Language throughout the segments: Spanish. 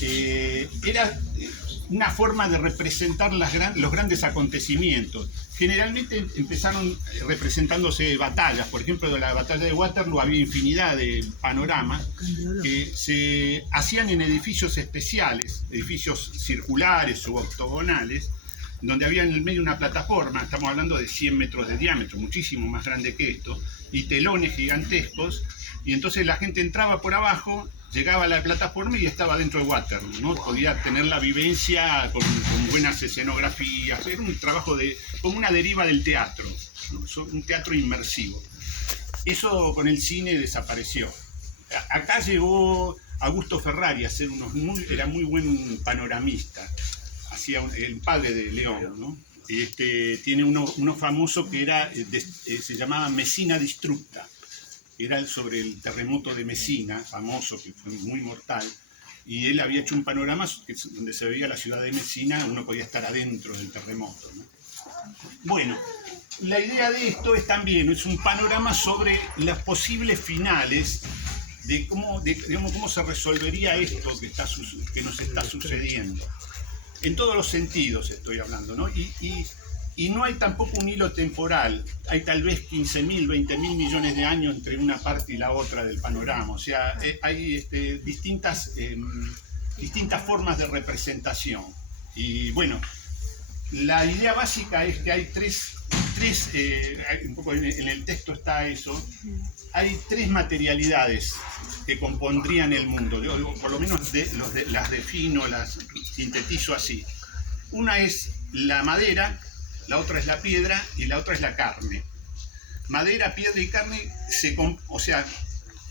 era una forma de representar los grandes acontecimientos. Generalmente empezaron representándose batallas. Por ejemplo, de la batalla de Waterloo había infinidad de panoramas que se hacían en edificios especiales, edificios circulares o octogonales, donde había en el medio una plataforma, estamos hablando de 100 metros de diámetro, muchísimo más grande que esto, y telones gigantescos, y entonces la gente entraba por abajo, llegaba a la plataforma y estaba dentro de Waterloo, ¿no? Podía tener la vivencia con buenas escenografías, era un trabajo como una deriva del teatro, ¿no? Un teatro inmersivo. Eso con el cine desapareció. Acá llegó Augusto Ferrari a ser era muy buen panoramista, hacía el padre de León, ¿no? Tiene uno famoso que era, se llamaba Messina Distrutta, era sobre el terremoto de Messina, famoso, que fue muy mortal, y él había hecho un panorama donde se veía la ciudad de Messina, uno podía estar adentro del terremoto, ¿no? Bueno, la idea de esto es también, es un panorama sobre las posibles finales de cómo se resolvería esto que nos está sucediendo. En todos los sentidos estoy hablando, ¿no? Y no hay tampoco un hilo temporal. Hay tal vez 15.000, 20.000 millones de años entre una parte y la otra del panorama. O sea, hay distintas formas de representación. Y bueno, la idea básica es que hay un poco en el texto está eso, hay tres materialidades que compondrían el mundo. Yo, por lo menos las defino, las sintetizo así. Una es la madera, la otra es la piedra y la otra es la carne. Madera, piedra y carne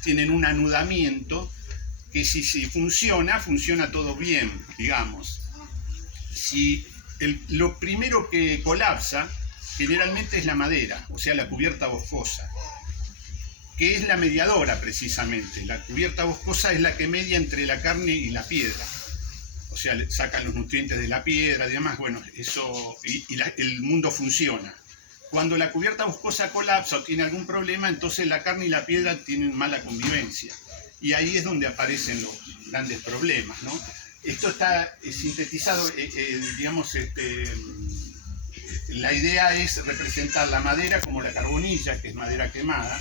tienen un anudamiento que si funciona todo bien, digamos. Si lo primero que colapsa generalmente es la madera, o sea, la cubierta boscosa, que es la mediadora precisamente. La cubierta boscosa es la que media entre la carne y la piedra. O sea, sacan los nutrientes de la piedra y demás, bueno, eso, el mundo funciona. Cuando la cubierta boscosa colapsa o tiene algún problema, entonces la carne y la piedra tienen mala convivencia. Y ahí es donde aparecen los grandes problemas, ¿no? Esto está sintetizado, la idea es representar la madera como la carbonilla, que es madera quemada,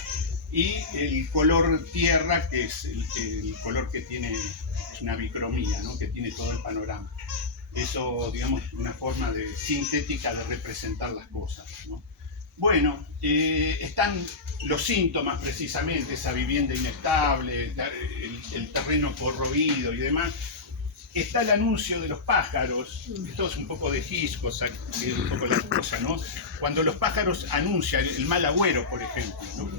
y el color tierra, que es el color que tiene, es una bicromía, ¿no? Que tiene todo el panorama. Eso, digamos, una forma sintética de representar las cosas, ¿no? Bueno, están los síntomas precisamente, esa vivienda inestable, el terreno corroído y demás. Está el anuncio de los pájaros, esto es un poco de Hitchcock, que es un poco la cosa, ¿no? Cuando los pájaros anuncian el mal agüero, por ejemplo, ¿no?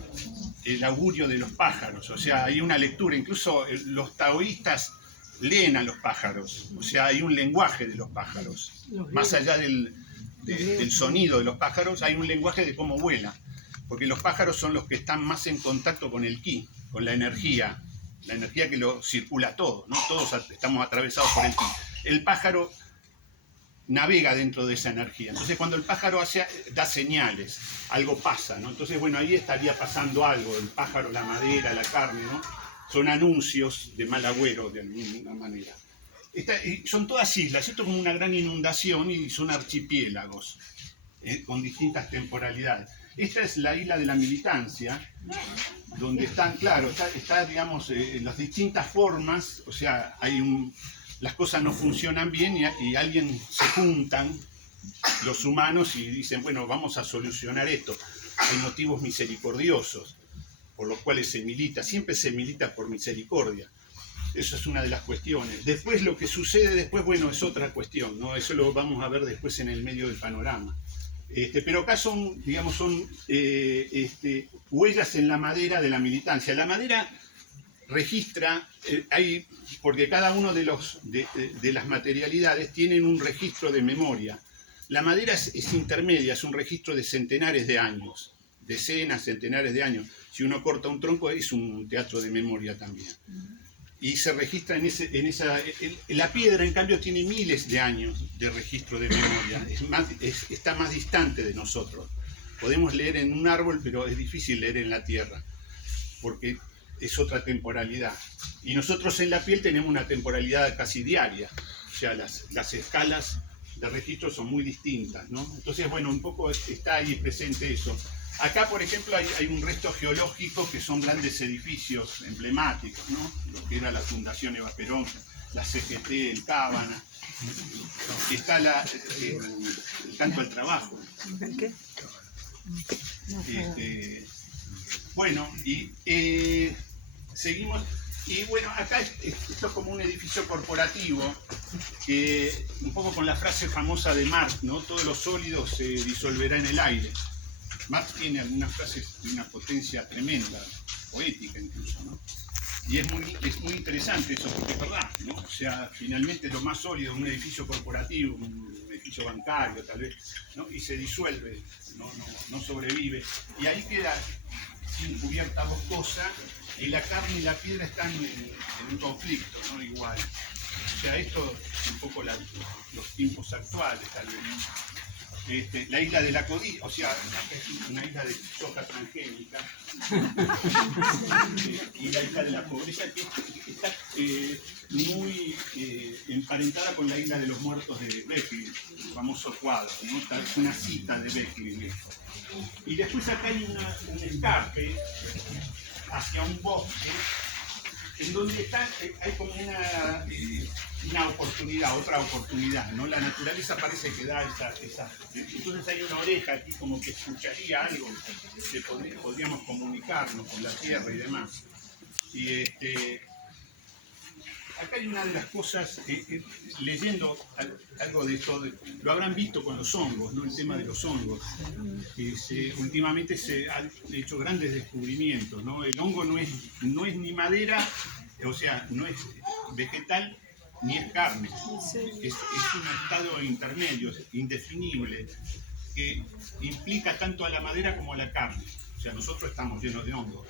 El augurio de los pájaros, o sea, hay una lectura, incluso los taoístas leen a los pájaros, o sea, hay un lenguaje de los pájaros, más allá del sonido de los pájaros, hay un lenguaje de cómo vuelan, porque los pájaros son los que están más en contacto con el ki, con la energía que lo circula todo, ¿no? Todos estamos atravesados por el ki. El pájaro navega dentro de esa energía. Entonces, cuando el pájaro da señales, algo pasa, ¿no? Entonces, bueno, ahí estaría pasando algo, el pájaro, la madera, la carne, ¿no? Son anuncios de mal agüero, de alguna manera. Son todas islas, esto es como una gran inundación y son archipiélagos, con distintas temporalidades. Esta es la isla de la Militancia, donde están, claro, digamos, las distintas formas, o sea, las cosas no funcionan bien y alguien se juntan, los humanos, y dicen, bueno, vamos a solucionar esto. Hay motivos misericordiosos por los cuales se milita, siempre se milita por misericordia. Eso es una de las cuestiones. Después, lo que sucede después, bueno, es otra cuestión, ¿no? Eso lo vamos a ver después en el medio del panorama. Pero acá son, digamos, huellas en la madera de la militancia. La madera registra, porque cada uno de las materialidades tienen un registro de memoria. La madera es intermedia, es un registro de centenares de años, decenas, centenares de años. Si uno corta un tronco es un teatro de memoria también. Y se registra la piedra, en cambio, tiene miles de años de registro de memoria. Está más distante de nosotros. Podemos leer en un árbol, pero es difícil leer en la tierra, porque es otra temporalidad. Y nosotros en la piel tenemos una temporalidad casi diaria, o sea, las escalas de registro son muy distintas, ¿no? Entonces, bueno, un poco está ahí presente eso. Acá, por ejemplo, hay un resto geológico que son grandes edificios emblemáticos, ¿no? Lo que era la Fundación Eva Perón, la CGT, el Cábana, está el Canto al Trabajo. ¿Qué? Bueno, y seguimos. Y bueno, acá esto es como un edificio corporativo, que un poco con la frase famosa de Marx, ¿no? Todo lo sólido se disolverá en el aire. Marx tiene algunas frases de una potencia tremenda, poética incluso, ¿no? Y es muy interesante eso, porque es verdad, ¿no? O sea, finalmente lo más sólido, un edificio corporativo, un edificio bancario tal vez, ¿no? Y se disuelve, no sobrevive. Y ahí queda sin cubierta boscosa, y la carne y la piedra están en un conflicto, ¿no? Igual. O sea, esto es un poco los tiempos actuales, tal vez. La isla de la codicia, o sea, es una isla de soja transgénica, y la isla de la pobreza, que está muy emparentada con la isla de los muertos de Beckley, el famoso cuadro, ¿no? Es una cita de Beckley. Y después acá hay un escape hacia un bosque, en donde hay como una oportunidad, otra oportunidad, ¿no? La naturaleza parece que da esa. Entonces hay una oreja aquí como que escucharía algo, que podríamos comunicarnos con la tierra y demás. Y acá hay una de las cosas, leyendo algo de esto, lo habrán visto con los hongos, ¿no? El tema de los hongos. Últimamente se han hecho grandes descubrimientos, ¿no? El hongo no es ni madera, o sea, no es vegetal ni es carne. Es un estado intermedio, indefinible, que implica tanto a la madera como a la carne. O sea, nosotros estamos llenos de hongos.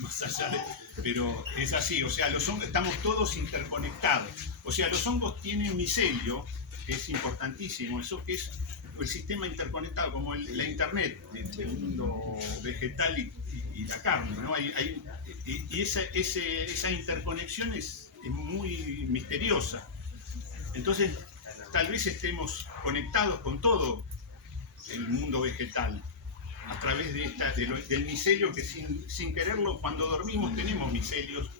Más allá pero es así, o sea, los hongos, estamos todos interconectados. O sea, los hongos tienen micelio, que es importantísimo, eso que es el sistema interconectado, como la internet del mundo vegetal y la carne, ¿no? Y esa interconexión es muy misteriosa. Entonces, tal vez estemos conectados con todo el mundo vegetal a través del micelio, que sin quererlo, cuando dormimos tenemos micelios,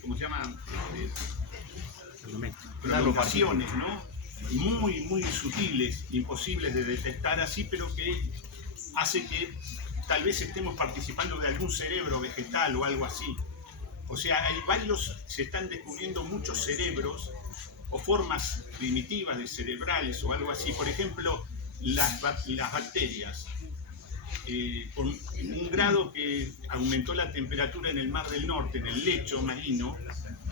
¿cómo se llama? Prolongaciones, ¿no? Muy sutiles, imposibles de detectar así, pero que hace que tal vez estemos participando de algún cerebro vegetal o algo así. O sea, se están descubriendo muchos cerebros o formas primitivas de cerebrales o algo así. Por ejemplo, las bacterias. Con un grado que aumentó la temperatura en el Mar del Norte, en el lecho marino,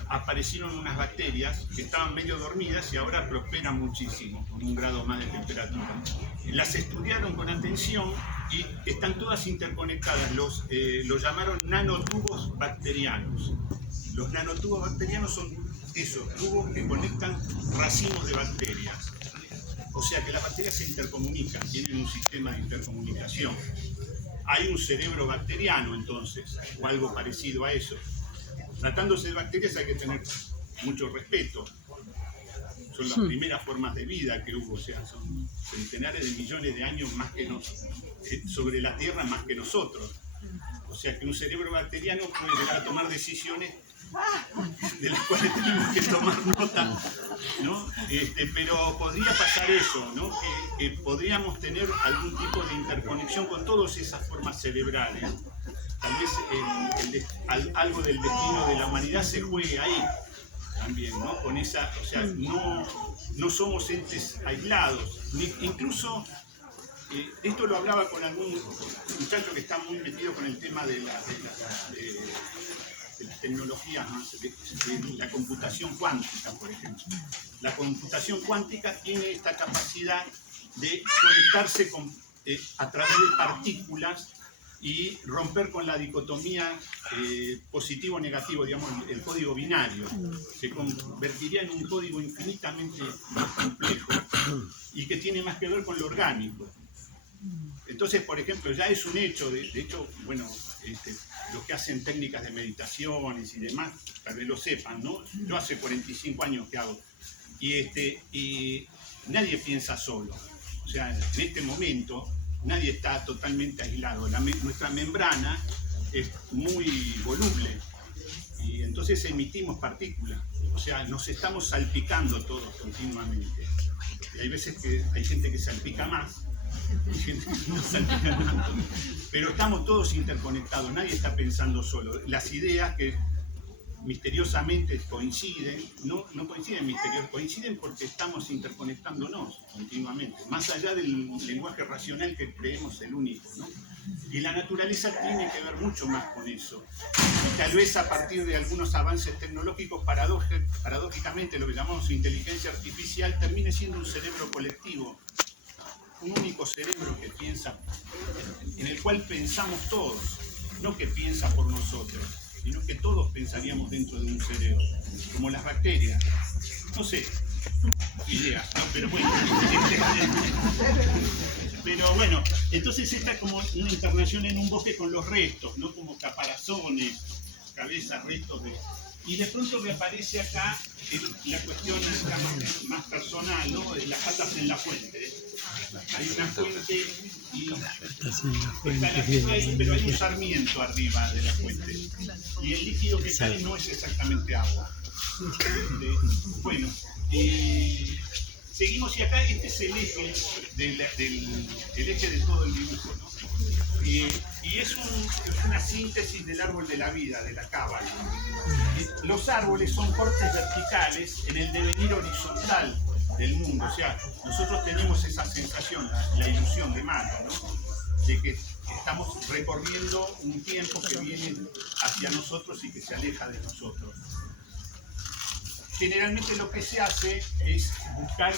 aparecieron unas bacterias que estaban medio dormidas y ahora prosperan muchísimo, con un grado más de temperatura. Las estudiaron con atención y están todas interconectadas. Los llamaron nanotubos bacterianos. Los nanotubos bacterianos son esos tubos que conectan racimos de bacterias. O sea que las bacterias se intercomunican, tienen un sistema de intercomunicación. Hay un cerebro bacteriano entonces, o algo parecido a eso. Tratándose de bacterias hay que tener mucho respeto. Son las primeras formas de vida que hubo, o sea, son centenares de millones de años más que sobre la Tierra más que nosotros. O sea que un cerebro bacteriano puede llegar a tomar decisiones de las cuales tenemos que tomar nota, ¿no? Pero podría pasar eso, ¿no? Que podríamos tener algún tipo de interconexión con todas esas formas cerebrales. Tal vez algo del destino de la humanidad se juegue ahí también, ¿no? Con esa, o sea, no somos entes aislados, incluso esto lo hablaba con algún muchacho que está muy metido con el tema de las tecnologías, de la computación cuántica, por ejemplo. La computación cuántica tiene esta capacidad de conectarse a través de partículas y romper con la dicotomía positivo-negativo, digamos, el código binario. Se convertiría en un código infinitamente más complejo y que tiene más que ver con lo orgánico. Entonces, por ejemplo, ya es un hecho, de hecho, bueno, los que hacen técnicas de meditaciones y demás, tal vez lo sepan, ¿no? Yo hace 45 años que hago, y nadie piensa solo. O sea, en este momento nadie está totalmente aislado. Nuestra membrana es muy voluble y entonces emitimos partículas. O sea, nos estamos salpicando todos continuamente. Y hay veces que hay gente que salpica más, hay gente que no salpica tanto. Pero estamos todos interconectados, nadie está pensando solo. Las ideas que misteriosamente coinciden, no coinciden misteriosamente, coinciden porque estamos interconectándonos continuamente, más allá del lenguaje racional que creemos el único, ¿no? Y la naturaleza tiene que ver mucho más con eso. Y tal vez a partir de algunos avances tecnológicos, paradójicamente lo que llamamos inteligencia artificial termine siendo un cerebro colectivo, un único cerebro que piensa, en el cual pensamos todos, no que piensa por nosotros, sino que todos pensaríamos dentro de un cerebro, como las bacterias. No sé, ideas, ¿no? Pero bueno, entonces esta es como una internación en un bosque con los restos, ¿no? Como caparazones, cabezas, restos de... Y de pronto reaparece acá la cuestión acá más personal, ¿no? De las patas en la fuente. Hay una fuente y está la gente ahí, pero hay un sarmiento arriba de la fuente. Y el líquido que sale no es exactamente agua. Bueno, seguimos y acá este es el eje el eje de todo el dibujo, ¿no? Y es una síntesis del árbol de la vida, de la cábala. Los árboles son cortes verticales en el devenir horizontal del mundo. O sea, nosotros tenemos esa sensación, la ilusión de Mata, ¿no? De que estamos recorriendo un tiempo que viene hacia nosotros y que se aleja de nosotros. Generalmente lo que se hace es buscar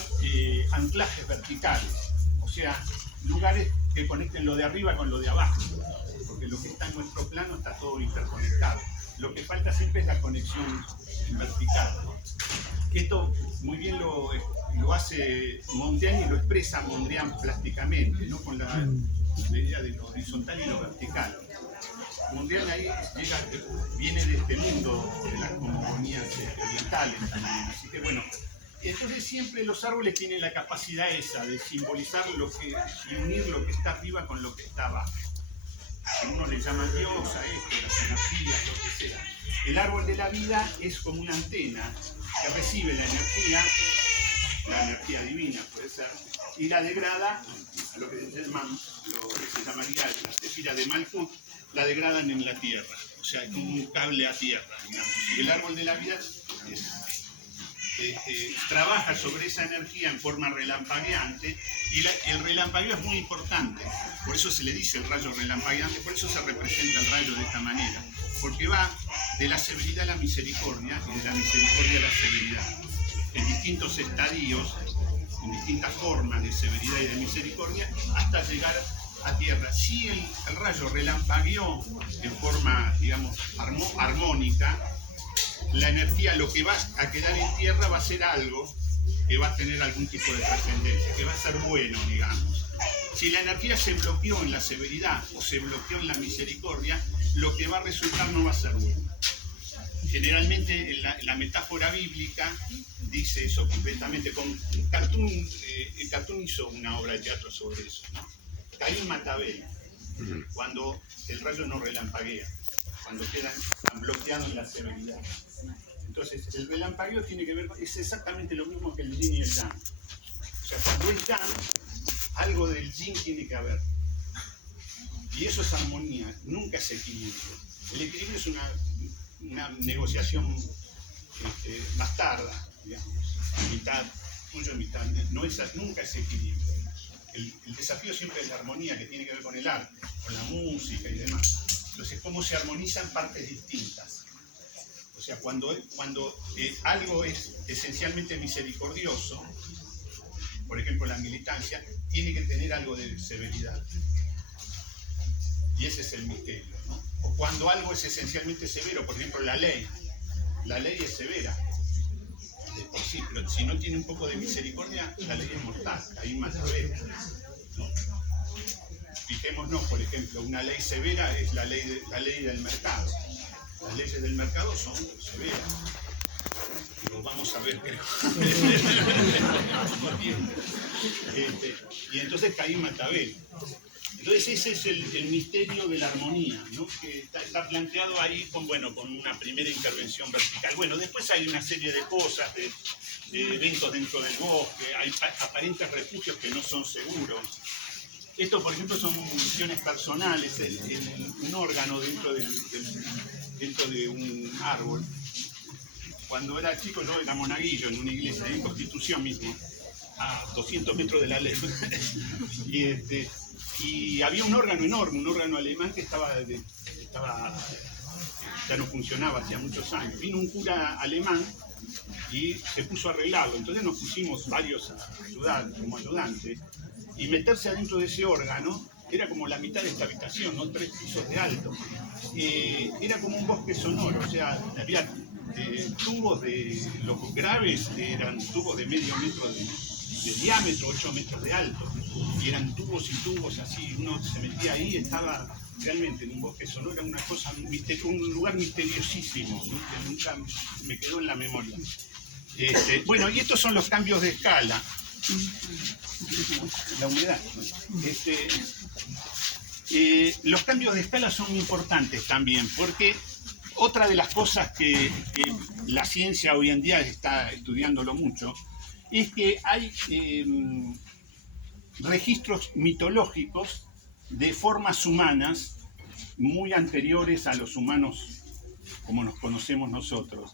anclajes verticales, o sea, lugares que conecten lo de arriba con lo de abajo, porque lo que está en nuestro plano está todo interconectado. Lo que falta siempre es la conexión vertical. Esto muy bien lo hace Mondrian y lo expresa Mondrian plásticamente, ¿no? Con la idea de lo horizontal y lo vertical. Mondrian ahí viene de este mundo de las cosmogonías orientales también, así que bueno, entonces siempre los árboles tienen la capacidad esa de simbolizar y unir lo que está arriba con lo que está abajo. Uno le llama Dios a esto, las energías, lo que sea. El árbol de la vida es como una antena que recibe la energía divina puede ser, y la degrada a lo que se llamaría la sefira de Malkut, la degradan en la tierra, o sea, como un cable a tierra, digamos. Y el árbol de la vida trabaja sobre esa energía en forma relampagueante, y el relampagueo es muy importante, por eso se le dice el rayo relampagueante, por eso se representa el rayo de esta manera, porque va de la severidad a la misericordia y de la misericordia a la severidad, en distintos estadios, en distintas formas de severidad y de misericordia, hasta llegar a tierra. Si el rayo relampagueó en forma, digamos, armónica, la energía, lo que va a quedar en tierra va a ser algo que va a tener algún tipo de trascendencia, que va a ser bueno, digamos. Si la energía se bloqueó en la severidad o se bloqueó en la misericordia, lo que va a resultar no va a ser bueno. Generalmente la metáfora bíblica dice eso completamente. Cartoon hizo una obra de teatro sobre eso, ¿no? Caín mata a Abel, cuando el rayo no relampaguea, cuando quedan bloqueados en la severidad. Entonces, el relampagueo tiene que ver es exactamente lo mismo que el yin y el yang. O sea, cuando es yang, algo del yin tiene que haber. Y eso es armonía, nunca es equilibrio. El equilibrio es una negociación bastarda, digamos, mitad tuyo, mitad, nunca es equilibrio. El desafío siempre es la armonía, que tiene que ver con el arte, con la música y demás. Entonces, cómo se armonizan partes distintas. O sea, cuando algo es esencialmente misericordioso, por ejemplo la militancia, tiene que tener algo de severidad. Y ese es el misterio, ¿no? O cuando algo es esencialmente severo, por ejemplo la ley es severa. Sí, pero si no tiene un poco de misericordia, la ley es mortal, ahí más severa, ¿no? Fijémonos, por ejemplo, una ley severa es la ley del mercado. Las leyes del mercado son severas. Lo vamos a ver, creo. Y entonces Caín mata a Abel. Entonces ese es el misterio de la armonía, ¿no? Que está planteado ahí con una primera intervención vertical. Bueno, después hay una serie de cosas, de eventos dentro del bosque, hay aparentes refugios que no son seguros. Esto, por ejemplo, son misiones personales, un órgano dentro de un árbol. Cuando era chico yo era monaguillo en una iglesia, en Constitución mismo, a 200 metros de la ley. Y había un órgano enorme, un órgano alemán que ya no funcionaba hacía muchos años. Vino un cura alemán y se puso a arreglarlo. Entonces nos pusimos varios a ayudar, como ayudantes, y meterse adentro de ese órgano era como la mitad de esta habitación, ¿no? 3 pisos de alto. Era como un bosque sonoro, o sea, había tubos los graves eran tubos de medio metro de diámetro, 8 metros de alto, y eran tubos y tubos así, uno se metía ahí, estaba realmente en un bosque sonoro, era una cosa, un lugar misteriosísimo, ¿no? Que nunca me quedó en la memoria. Bueno, y estos son los cambios de escala. La humedad, ¿no? Los cambios de escala son muy importantes también, porque otra de las cosas que la ciencia hoy en día está estudiándolo mucho, es que hay registros mitológicos de formas humanas muy anteriores a los humanos como nos conocemos nosotros.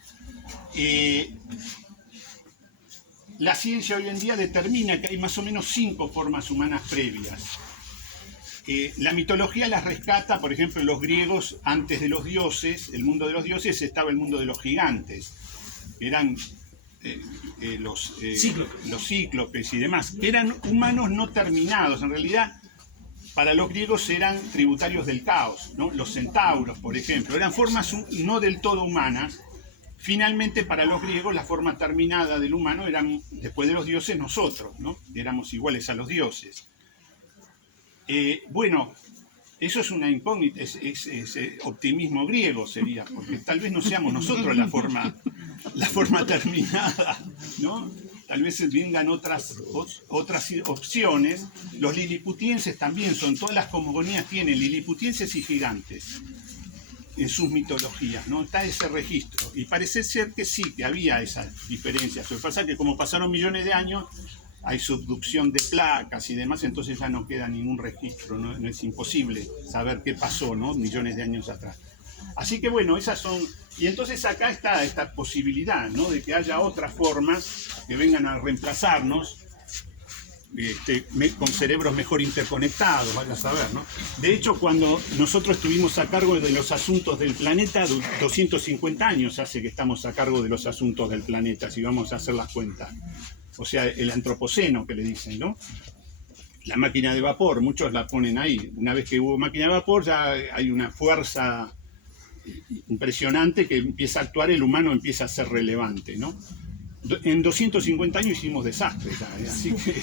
La ciencia hoy en día determina que hay más o menos 5 formas humanas previas. La mitología las rescata, por ejemplo, los griegos, antes de los dioses, el mundo de los dioses, estaba el mundo de los gigantes. Eran los cíclopes y demás. Eran humanos no terminados. En realidad, para los griegos eran tributarios del caos, ¿no? Los centauros, por ejemplo. Eran formas no del todo humanas. Finalmente, para los griegos, la forma terminada del humano eran, después de los dioses, nosotros, ¿no? Éramos iguales a los dioses. Bueno, eso es una incógnita, es optimismo griego sería, porque tal vez no seamos nosotros la forma terminada, ¿no? Tal vez vengan otras opciones. Los liliputienses también son, todas las cosmogonías tienen liliputienses y gigantes en sus mitologías, ¿no? Está ese registro, y parece ser que sí, que había esas diferencias. Lo que pasa es que como pasaron millones de años, hay subducción de placas y demás, entonces ya no queda ningún registro, ¿no? Es imposible saber qué pasó, ¿no? Millones de años atrás. Así que bueno, esas son... Y entonces acá está esta posibilidad, ¿no? De que haya otras formas que vengan a reemplazarnos, con cerebros mejor interconectados, vaya a saber, ¿no? De hecho, cuando nosotros estuvimos a cargo de los asuntos del planeta, 250 años hace que estamos a cargo de los asuntos del planeta, si vamos a hacer las cuentas. O sea, el antropoceno que le dicen, ¿no? La máquina de vapor, muchos la ponen ahí. Una vez que hubo máquina de vapor, ya hay una fuerza impresionante que empieza a actuar, el humano empieza a ser relevante, ¿no? En 250 años hicimos desastres, así que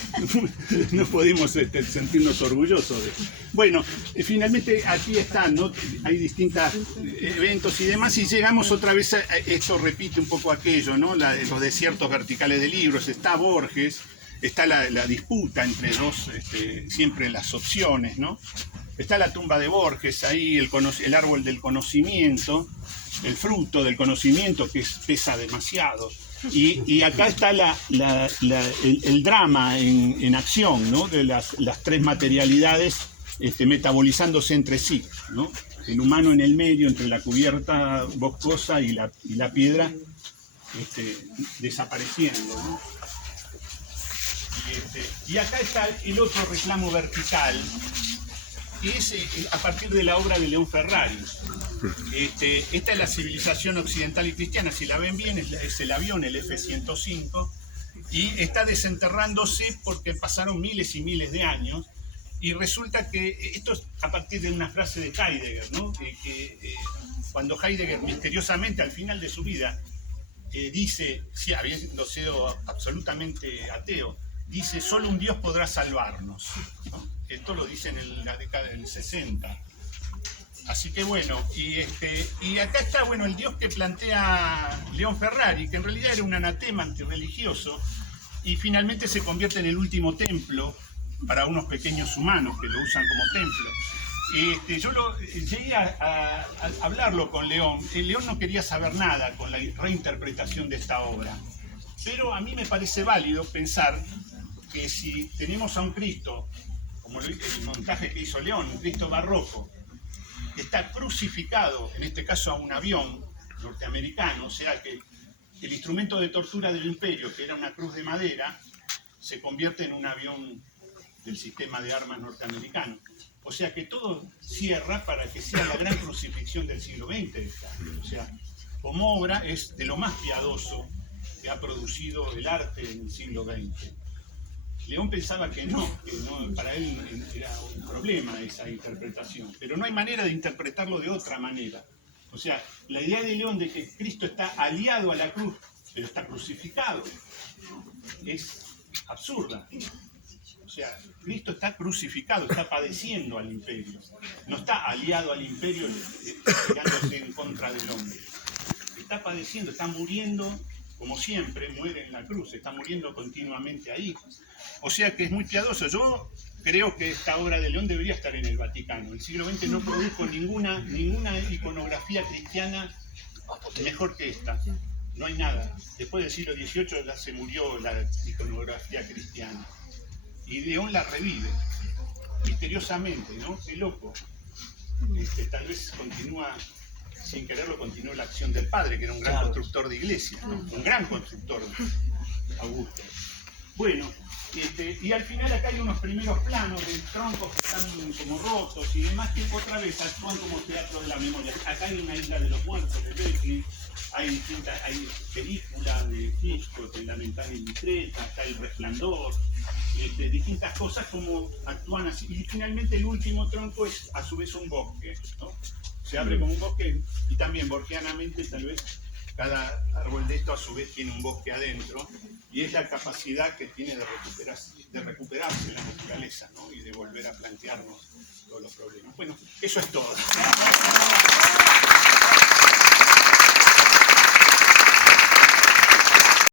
no podemos sentirnos orgullosos de eso. Bueno, finalmente aquí están, ¿no? Hay distintos eventos y demás, y llegamos otra vez a esto, repite un poco aquello, ¿no? Los desiertos verticales de libros. Está Borges, está la disputa entre dos, siempre las opciones, ¿no? Está la tumba de Borges, ahí el árbol del conocimiento, el fruto del conocimiento que pesa demasiado. Y acá está el drama en acción, ¿no? De las 3 materialidades metabolizándose entre sí, ¿no? El humano en el medio, entre la cubierta boscosa y la piedra, desapareciendo, ¿no? Y acá está el otro reclamo vertical, que es a partir de la obra de León Ferrari. Esta es la civilización occidental y cristiana, si la ven bien, es el avión, el F-105, y está desenterrándose porque pasaron miles y miles de años, y resulta que esto es a partir de una frase de Heidegger, ¿no? Cuando Heidegger misteriosamente al final de su vida dice, sí, habiendo sido absolutamente ateo, dice, solo un Dios podrá salvarnos, ¿no? Esto lo dice en la década del 60. Así que bueno, y acá está bueno el Dios que plantea León Ferrari, que en realidad era un anatema antirreligioso, y finalmente se convierte en el último templo para unos pequeños humanos que lo usan como templo. Yo llegué a hablarlo con León. León no quería saber nada con la reinterpretación de esta obra, pero a mí me parece válido pensar que si tenemos a un Cristo, como el montaje que hizo León, un Cristo barroco, que está crucificado, en este caso a un avión norteamericano, o sea que el instrumento de tortura del imperio, que era una cruz de madera, se convierte en un avión del sistema de armas norteamericano. O sea que todo cierra para que sea la gran crucifixión del siglo XX. O sea, como obra es de lo más piadoso que ha producido el arte en el siglo XX. León pensaba que no, para él era un problema esa interpretación, pero no hay manera de interpretarlo de otra manera. O sea, la idea de León de que Cristo está aliado a la cruz, pero está crucificado, es absurda. O sea, Cristo está crucificado, está padeciendo al imperio, no está aliado al imperio tirándose en contra del hombre. Está padeciendo, está muriendo, como siempre, muere en la cruz, está muriendo continuamente ahí. O sea que es muy piadoso. Yo creo que esta obra de León debería estar en el Vaticano. El siglo XX no produjo ninguna iconografía cristiana mejor que esta. No hay nada. Después del siglo XVIII ya se murió la iconografía cristiana. Y León la revive, misteriosamente, ¿no? Qué loco. Tal vez continúa, sin quererlo, continúa la acción del padre, que era un gran constructor de iglesias, ¿no? Un gran constructor, Augusto. Bueno, y al final acá hay unos primeros planos de troncos que están como rotos y demás, que otra vez actúan como teatro de la memoria. Acá hay una isla de los muertos de Beckley, hay películas de Hitchcock, de La Ventana Indiscreta, está El Resplandor, distintas cosas como actúan así. Y finalmente el último tronco es a su vez un bosque, ¿no? Se abre como un bosque y también borgianamente tal vez cada árbol de esto a su vez tiene un bosque adentro y es la capacidad que tiene de recuperarse la naturaleza, ¿no? Y de volver a plantearnos todos los problemas. Bueno, eso es todo.